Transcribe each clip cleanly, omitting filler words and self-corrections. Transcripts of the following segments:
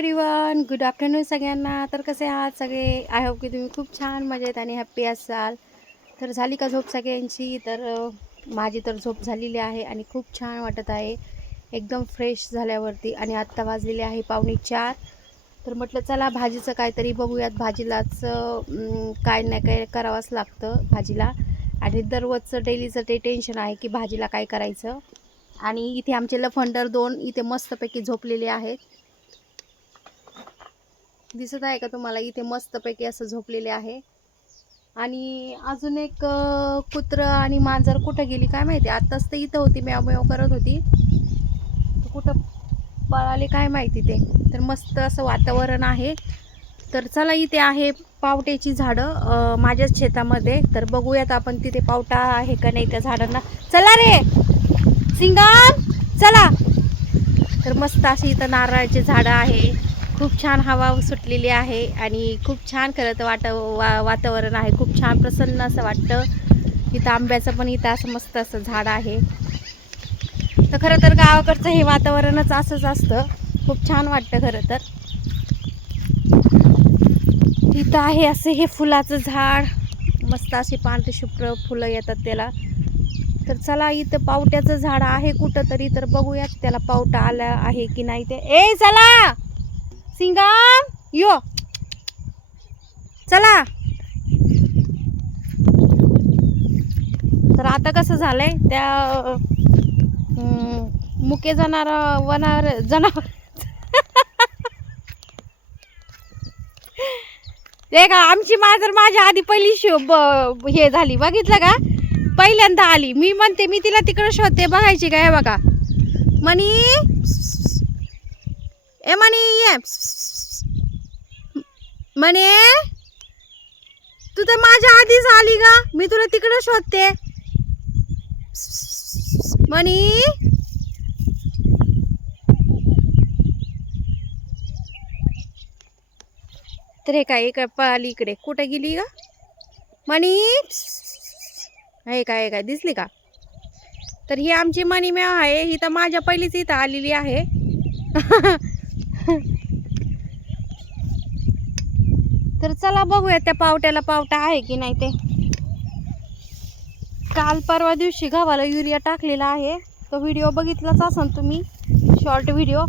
Everyone, good afternoon सगळ्यांना. तर कसे आहात सगळे? आय होप की तुम्ही खूप छान मजेत आणि हॅप्पी असाल. तर झाली का झोप सगळ्यांची? तर माझी तर झोप झालेली आहे आणि खूप छान वाटत आहे एकदम फ्रेश झाल्यावरती. आणि आत्ता वाजलेले आहे 3:45. तर म्हटलं चला भाजीचं काहीतरी बघूयात. भाजीलाच काय नाही काय करावंच लागतं भाजीला. आणि दररोजचं डेलीचं ते टेन्शन आहे की भाजीला काय करायचं. आणि इथे आमचे लफंडर 2 इथे मस्तपैकी झोपलेले आहेत. दिसत आहे का तुम्हाला? इथे मस्तपैकी असं झोपलेले आहे. आणि अजून एक कुत्रं आणि मांजर कुठं गेली काय माहिती. आत्ताच तर इथं होती, म्याव म्याव करत होती. कुठं पळाले काय माहिती ते. तर मस्त असं वातावरण आहे. तर चला, इथे आहे पावट्याची झाडं माझ्याच शेतामध्ये. तर बघूयात आपण तिथे पावटा आहे का नाही त्या झाडांना. चला रे सिंगम चला. तर मस्त अशी इथं नारळाचे झाडं आहे. खूप छान हवा सुटलेली आहे आणि खूप छान खरं तर वातावरण आहे. खूप छान प्रसन्न असं वाटतं. इथं आंब्याचं पण इथं असं मस्त असं झाड आहे. तर खरं तर गावाकडचं हे वातावरणच असंच असतं. खूप छान वाटतं खरं तर. इथं आहे असं हे फुलाचं झाड. मस्त अशी पांढरी शुभ्र फुलं येतात त्याला. तर चला, इथं पावट्याचं झाड आहे कुठं तरी. तर बघूयात त्याला पावटा आला आहे की नाही ते. ए चला सिंगम यो चला. तर आता कसं झालंय त्या मुके जनावर ते का आमची मांजर माझ्या आधी पहिली हे झाली, बघितलं का? पहिल्यांदा आली. मी म्हणते मी तिला तिकडे शोधते बघायची का. हे बघा मनी, ए मनी ये म्हणे, तू तर माझ्या आधीच आली का? मी तुला तिकडे शोधते मनी. तर हे काय काय पळाली इकडे. कुठे गेली का मनी? हे काय दिसली का? तर ही आमची मनी मॅव आहे. ही तर माझ्या पहिलीच इथं आलेली आहे. तर चला बघूया त्या पावट्याला पावटा आहे की नाही ते. काल परवा दिवशी गव्हाला युरिया टाकलेला आहे. तो व्हिडिओ बघितलाच असाल तुम्ही, शॉर्ट व्हिडिओ.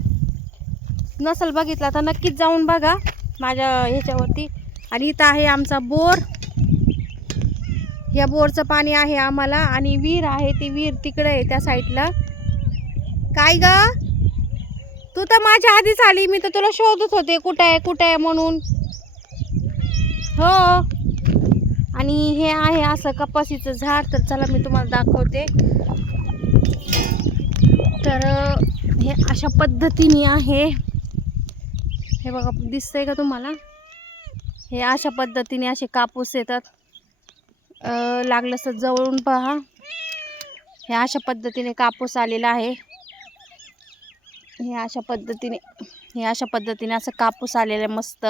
नसेल बघितला तर नक्कीच जाऊन बघा माझ्या ह्याच्यावरती. आणि इथं आहे आमचा बोर. या बोरचं पाणी आहे आम्हाला. आणि विहीर आहे, ती विहीर तिकडे आहे त्या साईडला. काय ग, तू तर माझ्या आधीच आली. मी तर तुला शोधत होते कुठे आहे म्हणून. हो. आणि हे आहे असं कपाशीचं झाड. तर चला मी तुम्हाला दाखवते. तर हे अशा पद्धतीने आहे. हे बघा, दिसतंय का तुम्हाला? हे अशा पद्धतीने असे कापूस येतात. लागलं तर जवळून पहा. हे अशा पद्धतीने कापूस आलेला आहे. हे अशा पद्धतीने असं कापूस आलेलं आहे मस्त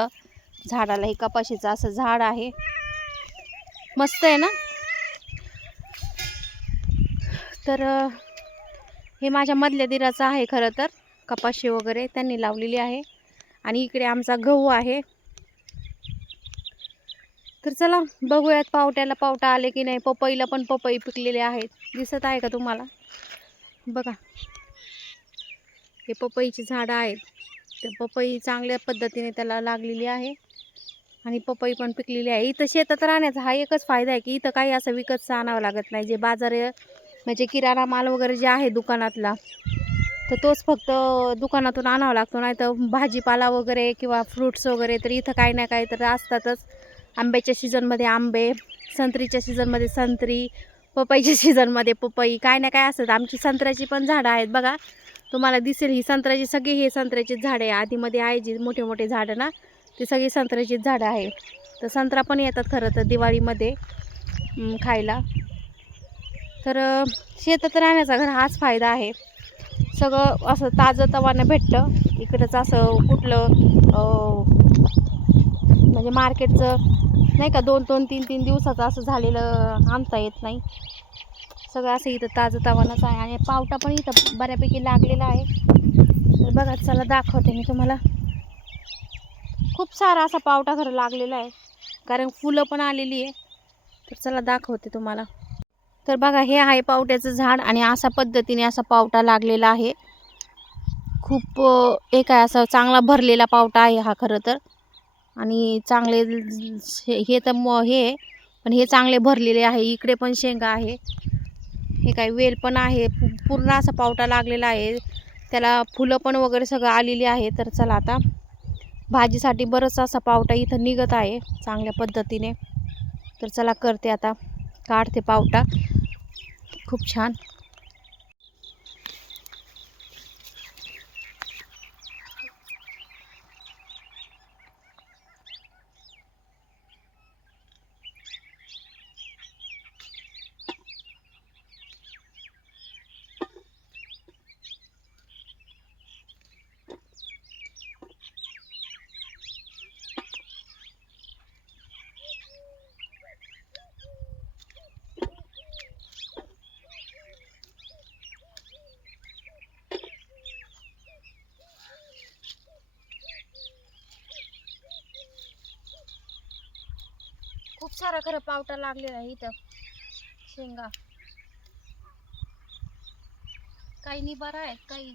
झाडाला. हे कपाशीचं असं झाड आहे. मस्त आहे ना? तर हे माझ्या मधल्या दिराचं आहे खरं तर. कपाशी वगैरे त्यांनी लावलेली आहे. आणि इकडे आमचा गहू आहे. तर चला बघूयात पावट्याला पावटा आले की नाही. पपईला पण पपई पिकलेले आहेत. दिसत आहे का तुम्हाला? बघा, हे पपईची झाडं आहेत. ते पपई चांगल्या पद्धतीने त्याला लागलेली आहे. आणि पपई पण पिकलेली आहे. इथं शेतात राहण्याचा हा एकच फायदा आहे की इथं काही असं विकतचं आणावं लागत नाही. जे बाजार म्हणजे किराणा माल वगैरे जे आहे दुकानातला, तर तोच फक्त दुकानातून आणावा लागतो. नाही तर भाजीपाला वगैरे किंवा फ्रूट्स वगैरे तर इथं काही ना काही तर असतातच. आंब्याच्या सीझनमध्ये आंबे, संत्रीच्या सीझनमध्ये संत्री, पपईच्या सीझनमध्ये पपई, काय ना काय असतात. आमची संत्र्याची पण झाडं आहेत बघा, तुम्हाला दिसेल. ही संत्र्याची सगळी हे संत्र्याची झाडे आहे. आधीमध्ये आहे जी मोठे मोठे झाडं ना, ती सगळी संत्र्याचीच झाडं आहे. तर संत्रा पण येतात खरं तर दिवाळीमध्ये खायला. तर शेतात राहण्याचा घर हाच फायदा आहे. सगळं असं ताजं तवानं भेटतं. इकडंच असं कुठलं म्हणजे मार्केटचं नाही का 2-2, 3-3 दिवसाचं असं झालेलं आणता येत नाही. सगळं असं इथं ताजं तवानंच आहे. आणि पावटा पण इथं बऱ्यापैकी लागलेला आहे. तर बघा, चला दाखवते मी तुम्हाला. खूप सारा असा पावटा खरं लागलेला आहे, कारण फुलं पण आलेली आहे. तर चला दाखवते तुम्हाला. तर बघा, हे आहे पावट्याचं झाड आणि अशा पद्धतीने असा पावटा लागलेला आहे. खूप एक आहे असा चांगला भरलेला पावटा आहे हा खरं तर. आणि चांगले हे तर हे आहे, पण हे चांगले भरलेले आहे. इकडे पण शेंगा आहे, हे काय वेल पण आहे. पूर्ण असा पावटा लागलेला आहे, त्याला फुलं पण वगैरे सगळं आलेली आहे. तर चला आता भाजीसाठी बरंच असा पावटा इथं निघत आहे चांगल्या पद्धतीने. तर चला करते आता, काढते पावटा. खूप छान. खूप सारा खरं पावटा लागलेला आहे इथं. शेंगा काही निबारा आहेत, काही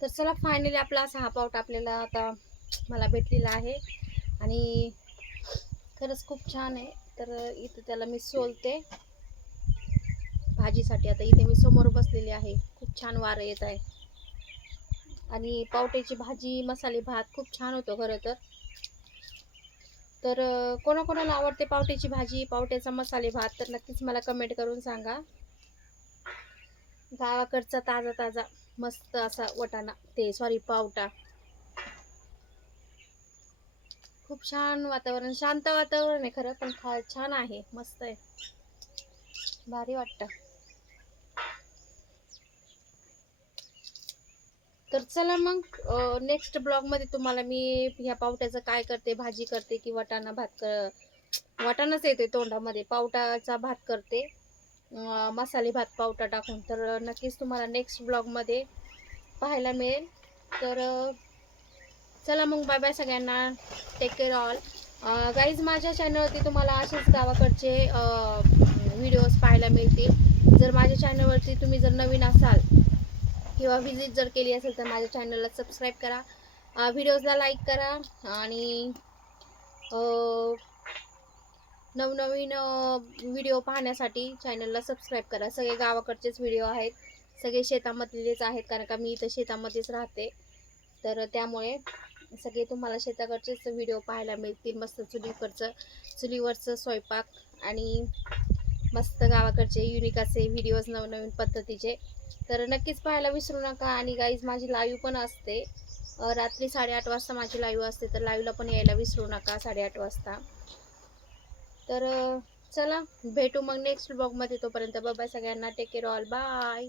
तर चला फायनली आपला असा हा पावटा आपल्याला आता मला भेटलेला आहे आणि खरंच खूप छान आहे. तर इथं त्याला मी सोलते भाजीसाठी. आता इथे मी समोर बसलेली आहे, खूप छान वारं येत आहे आणि पावट्याची भाजी मसाले भात खूप छान होतो खरं तर. तर कोणाकोणाला आवडते पावट्याची भाजी, पावट्याचा मसाले भात, तर नक्कीच मला कमेंट करून सांगा. गावाकडचा ताजा ताजा मस्त असा वटाणा, ते सॉरी पावटा. खूप छान वातावरण, शांत वातावरण आहे खरं, पण छान आहे, मस्त आहे, भारी वाटतं. तर चला मग नेक्स्ट ब्लॉग मध्ये तुम्हाला मी ह्या पावट्याचं काय करते, भाजी करते की वटाणा भात वटाणाच येते तोंडामध्ये, पावटाचा भात करते मसाले भात पावटा टाकून. तर नक्कीच तुम्हाला नेक्स्ट ब्लॉग मध्ये पाहायला मिळेल. तर चला मग, बाय बाय सगळ्यांना, टेक केअर ऑल. गाईज, माझ्या चॅनलवरती तुम्हाला असेच गावाकडचे व्हिडिओज पाहायला मिळतील. जर माझ्या चॅनलवरती तुम्ही जर नवीन असाल किंवा व्हिजिट जर केली असेल तर माझ्या चॅनलला सबस्क्राईब करा, व्हिडिओजला लाईक करा आणि नवनवीन व्हिडिओ पाहण्यासाठी चॅनलला सबस्क्राईब करा. सगळे गावाकडचेच व्हिडिओ आहेत, सगळे शेतामधलेच आहेत, कारण का मी इथं शेतामध्येच राहते. तर त्यामुळे सगळे तुम्हाला शेताकडचेच व्हिडिओ पाहायला मिळतील. मस्त चुलीवरचं स्वयंपाक आणि मस्त गावाकडचे युनिक असे व्हिडिओज, नवनवीन पद्धतीचे. तर नक्कीच पाहायला विसरू नका. आणि गाईज, माझी लाईव्ह पण असते रात्री 8:30 वाजता माझी लाईव्ह असते, तर लाईव्हला पण यायला विसरू नका 8:30 वाजता. तर चला भेटू मग नेक्स्ट ब्लॉगमध्ये. तोपर्यंत बाय बाय सगळ्यांना, टेक केअर ऑल, बाय.